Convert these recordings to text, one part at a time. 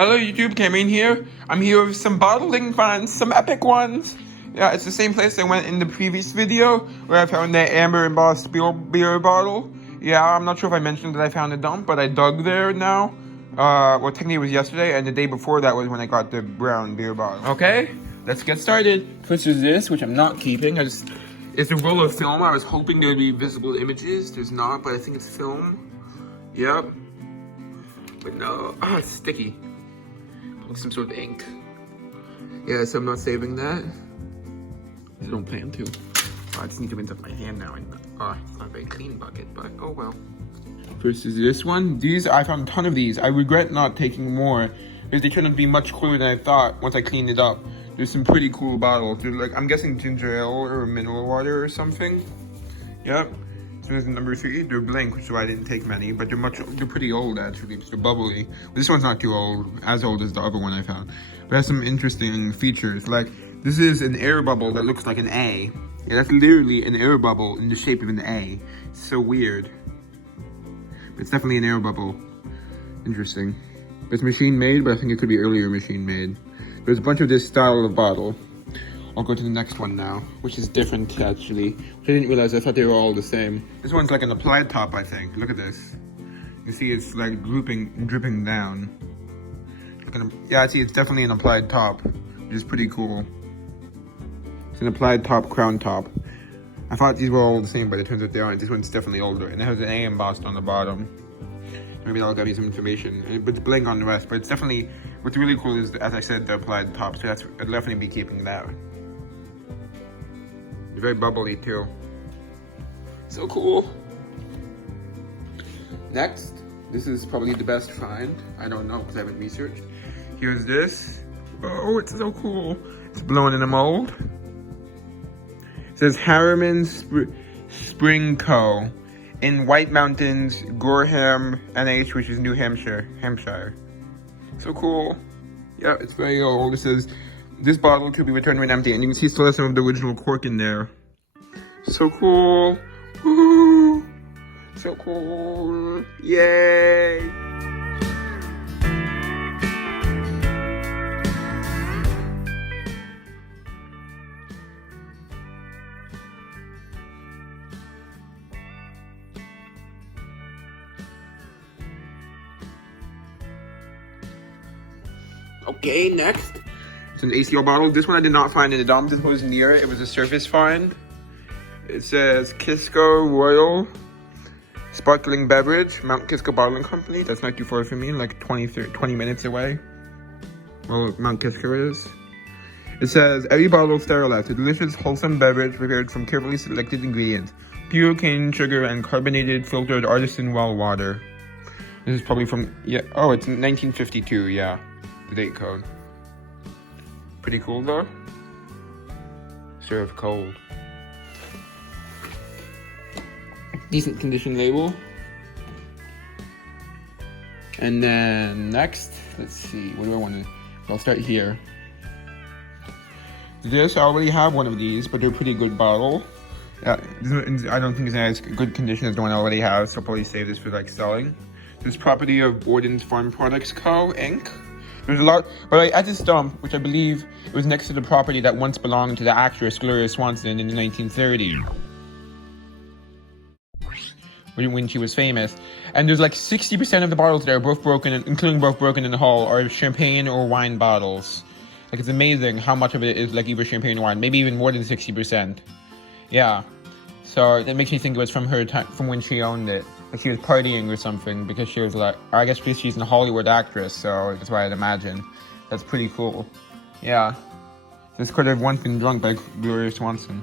Hello YouTube, Cameron here. I'm here with some bottling finds, some epic ones. Yeah, it's the same place I went in the previous video where I found that amber embossed beer bottle. Yeah, I'm not sure if I mentioned that I found a dump, but I dug there now. Well, technically it was yesterday, and the day before that was when I got the brown beer bottle. Okay, let's get started. First is this, which I'm not keeping. It's a roll of film. I was hoping there would be visible images. There's not, but I think it's film. Yep. But no, it's sticky. Some sort of ink. Yeah, so I'm not saving that. I don't plan to. I just need to rinse up my hand now. It's not a very clean bucket, but oh well. First is this one. These, I found a ton of these. I regret not taking more because they turned out to be much cooler than I thought once I cleaned it up. There's some pretty cool bottles. They're like, I'm guessing ginger ale or mineral water or something. Yep. So there's number 3. They're blank, so I didn't take many, but they're pretty old actually. They're bubbly. This one's not too old, as old as the other one I found. But it has some interesting features. Like, this is an air bubble that looks like an A. Yeah, that's literally an air bubble in the shape of an A. It's so weird. But it's definitely an air bubble. Interesting. It's machine made, but I think it could be earlier machine made. There's a bunch of this style of bottle. I'll go to the next one now, which is different actually. Which I didn't realize, I thought they were all the same. This one's like an applied top, I think. Look at this. You see it's like dripping down. Yeah, I see it's definitely an applied top, which is pretty cool. It's an applied top, crown top. I thought these were all the same, but it turns out they aren't. This one's definitely older, and it has an A embossed on the bottom. Maybe that'll give you some information. But it's blank on the rest, but it's definitely, what's really cool is, as I said, the applied top, so I'd definitely be keeping that. It's very bubbly too. So cool. Next, this is probably the best find. I don't know because I haven't researched. Here's this. Oh, it's so cool. It's blown in a mold. It says Harriman Spring Co. in White Mountains, Gorham, NH, which is New Hampshire. So cool. Yeah, it's very old. It says, this bottle could be returned when empty, and you can see still has some of the original cork in there. So cool. Woo! So cool. Yay! Okay, next. It's an ACL bottle. This one I did not find in the dump. This was near it. It was a surface find. It says Kisco Royal Sparkling Beverage, Mount Kisco Bottling Company. That's not too far from me, like 20 minutes away. Well, Mount Kisco is. It says, every bottle sterilized. A delicious, wholesome beverage prepared from carefully selected ingredients. Pure cane sugar and carbonated filtered artisan well water. This is probably from, yeah, oh, it's 1952, yeah. The date code. Pretty cool though. Serve cold. Decent condition label. And then next, let's see, what do I want to, I'll start here. This, I already have one of these, but they're a pretty good bottle. I don't think it's in as good condition as the one I already have, so I'll probably save this for like selling. This property of Borden's Farm Products Co. Inc. There's a lot, but at this dump, which I believe was next to the property that once belonged to the actress Gloria Swanson in the 1930s. When she was famous. And there's like 60% of the bottles there, both broken, including both broken in the hull, are champagne or wine bottles. Like, it's amazing how much of it is like either champagne or wine, maybe even more than 60%. Yeah. So that makes me think it was from her time, from when she owned it. Like she was partying or something, because she was like, I guess because she's a Hollywood actress, so that's why I'd imagine. That's pretty cool. Yeah. This could have once been drunk by Gloria Swanson.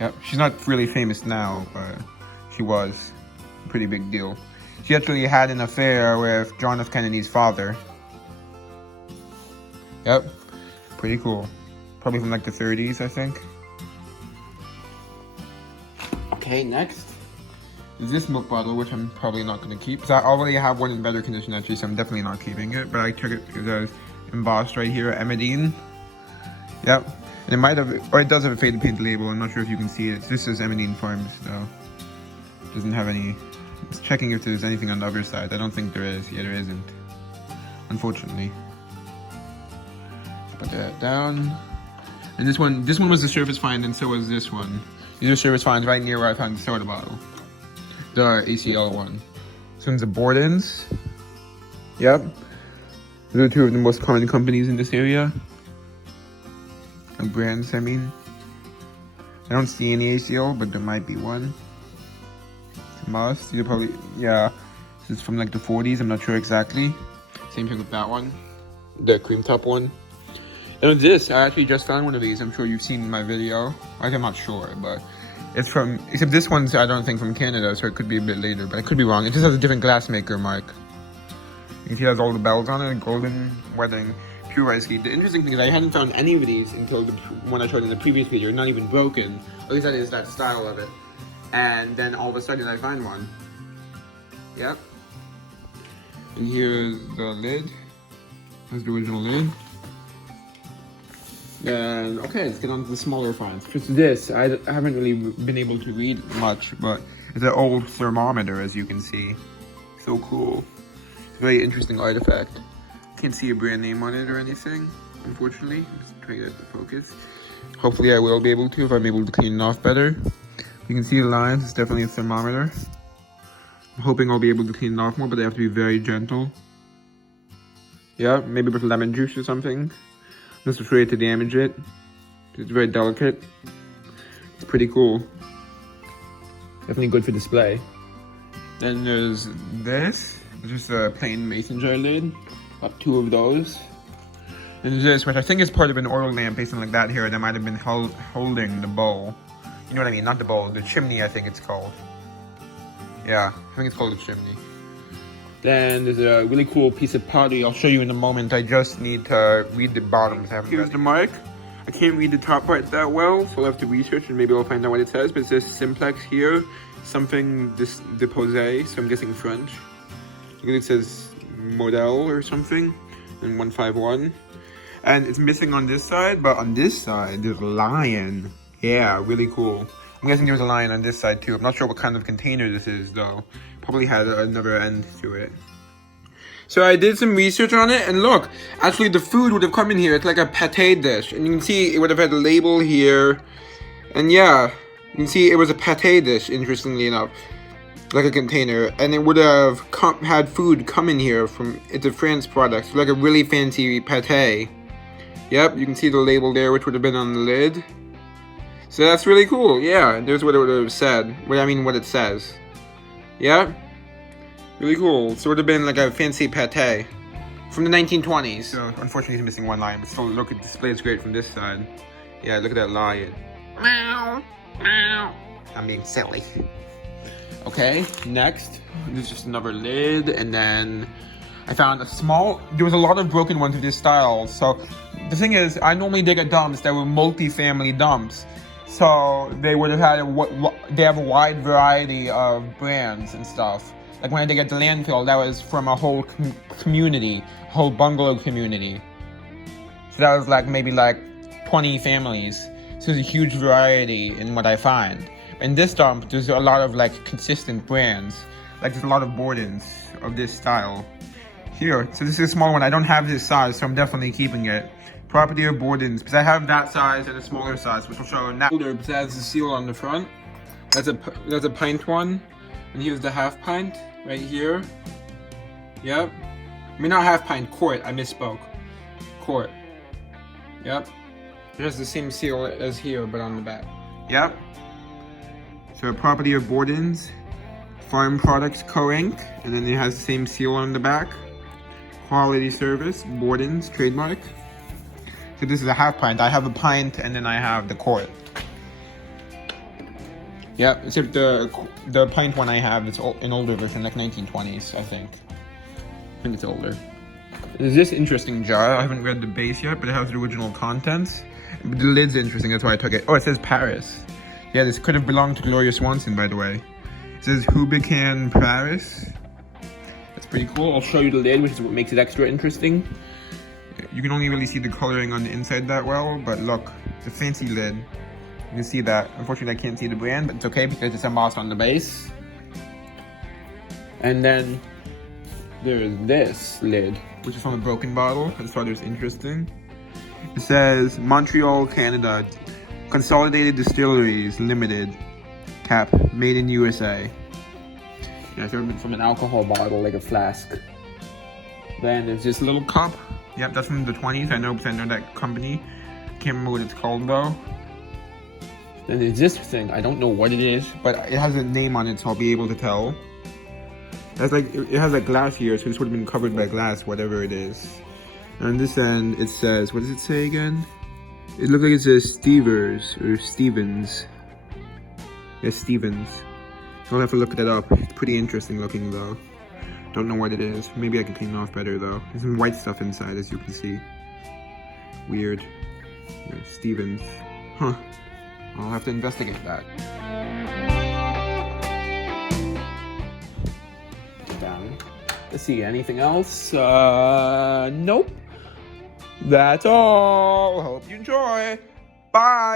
Yep. She's not really famous now, but she was. A pretty big deal. She actually had an affair with John F. Kennedy's father. Yep. Pretty cool. Probably from like the 30s, I think. Okay, next is this milk bottle, which I'm probably not going to keep. So I already have one in better condition actually, so I'm definitely not keeping it. But I took it because I was embossed right here, Emmeline. Yep. And it might have, or it does have a faded paint label. I'm not sure if you can see it. This is Emmeline Farms, though. Doesn't have any. Just checking if there's anything on the other side. I don't think there is. Yeah, there isn't. unfortunately. Put that down. And this one was the surface find, and so was this one. These are surface finds right near where I found the soda bottle. The ACL one. This one's the Bordens. Yep. Those are two of the most common companies in this area. And brands, I mean. I don't see any ACL, but there might be one. It's a must. You're probably, yeah. This is from like the 40s, I'm not sure exactly. Same thing with that one. The cream top one. And this, I actually just found one of these. I'm sure you've seen my video. Like, I'm not sure, but it's from, except this one's, I don't think, from Canada, so it could be a bit later, but I could be wrong. It just has a different glass maker mark. You can see it has all the bells on it, golden wedding, pure ice cream. The interesting thing is I hadn't found any of these until the one I showed in the previous video, not even broken. At least that is that style of it. And then all of a sudden I find one. Yep. And here's the lid. That's the original lid. And okay, let's get on to the smaller finds. For this, I haven't really been able to read much, but it's an old thermometer, as you can see. So cool. It's a very interesting artifact. Can't see a brand name on it or anything, unfortunately. Just trying to get the focus. Hopefully I will be able to if I'm able to clean it off better. You can see the lines, it's definitely a thermometer. I'm hoping I'll be able to clean it off more, but I have to be very gentle. Yeah, maybe with lemon juice or something. Just afraid to damage it. It's very delicate. It's pretty cool. Definitely good for display. Then there's this. It's just a plain mason jar lid. Got two of those. And there's this, which I think is part of an oil lamp, something like that here. That might have been holding the bowl. You know what I mean? Not the bowl, the chimney, I think it's called. Yeah, I think it's called a chimney. Then there's a really cool piece of pottery. I'll show you in a moment. I just need to read the bottoms. Here's the mark. I can't read the top part that well, so I'll have to research and maybe I'll find out what it says. But it says simplex here, something deposé, so I'm guessing French. I think it says model or something, and 151. And it's missing on this side, but on this side there's a lion. Yeah, really cool. I'm guessing there's a lion on this side too. I'm not sure what kind of container this is though. Probably had another end to it. So I did some research on it, and look, actually the food would have come in here. It's like a pate dish, and you can see it would have had a label here. And yeah, you can see it was a pate dish, interestingly enough, like a container, and it would have had food come in here from, it's a France product, so like a really fancy pate. Yep, you can see the label there, which would have been on the lid. So that's really cool. Yeah, there's what it would have said. What it says. Yeah, really cool. So it would have been like a fancy pate from the 1920s. So unfortunately, it's missing one lion, but still, look, it displays great from this side. Yeah, look at that lion. Meow, meow. I'm being silly. Okay, next, there's just another lid, and then I found a small. There was a lot of broken ones of this style. So the thing is, I normally dig at dumps that were multi-family dumps. So they would have had they have a wide variety of brands and stuff. Like when I dig at the landfill, that was from a whole community, whole bungalow community. So that was like maybe like 20 families. So there's a huge variety in what I find. In this dump, there's a lot of like consistent brands. Like there's a lot of Bordens of this style. Here, so this is a small one. I don't have this size, so I'm definitely keeping it. Property of Bordens, because I have that size and a smaller size, which will show now. It has the seal on the front. That's a pint one, and here's the half pint right here. Yep. I mean, not half pint, quart. I misspoke. Quart. Yep. It has the same seal as here, but on the back. Yep. So property of Bordens, Farm Products Co. Inc. And then it has the same seal on the back. Quality service, Bordens, trademark. So this is a half pint. I have a pint, and then I have the quart. Yep, except the pint one I have is an older version, like 1920s, I think. I think it's older. There's this interesting jar. I haven't read the base yet, but it has the original contents. The lid's interesting, that's why I took it. Oh, it says Paris. Yeah, this could have belonged to Gloria Swanson, by the way. It says Hubicane Paris. That's pretty cool. I'll show you the lid, which is what makes it extra interesting. You can only really see the coloring on the inside that well, but look, it's a fancy lid. You can see that. Unfortunately, I can't see the brand, but it's okay because it's embossed on the base. And then there's this lid, which is from a broken bottle. I just thought it was interesting. It says Montreal, Canada, Consolidated Distilleries Limited, cap, made in USA. Yeah, I threw it from an alcohol bottle, like a flask. Then there's this little cup. Yep, that's from the 20s. I know because I know that company. Can't remember what it's called though. Then there's this thing. I don't know what it is, but it has a name on it, so I'll be able to tell. That's like it has like glass here, so this would have been covered by glass, whatever it is. And on this end, it says, what does it say again? It looks like it says Stevers or Stevens. Yeah, Stevens. I'll have to look that up. It's pretty interesting looking though. Don't know what it is. Maybe I can clean it off better though. There's some white stuff inside, as you can see. Weird. Yeah, Stevens. Huh. I'll have to investigate that. Down. Let's see, anything else? Nope. That's all. Hope you enjoy. Bye.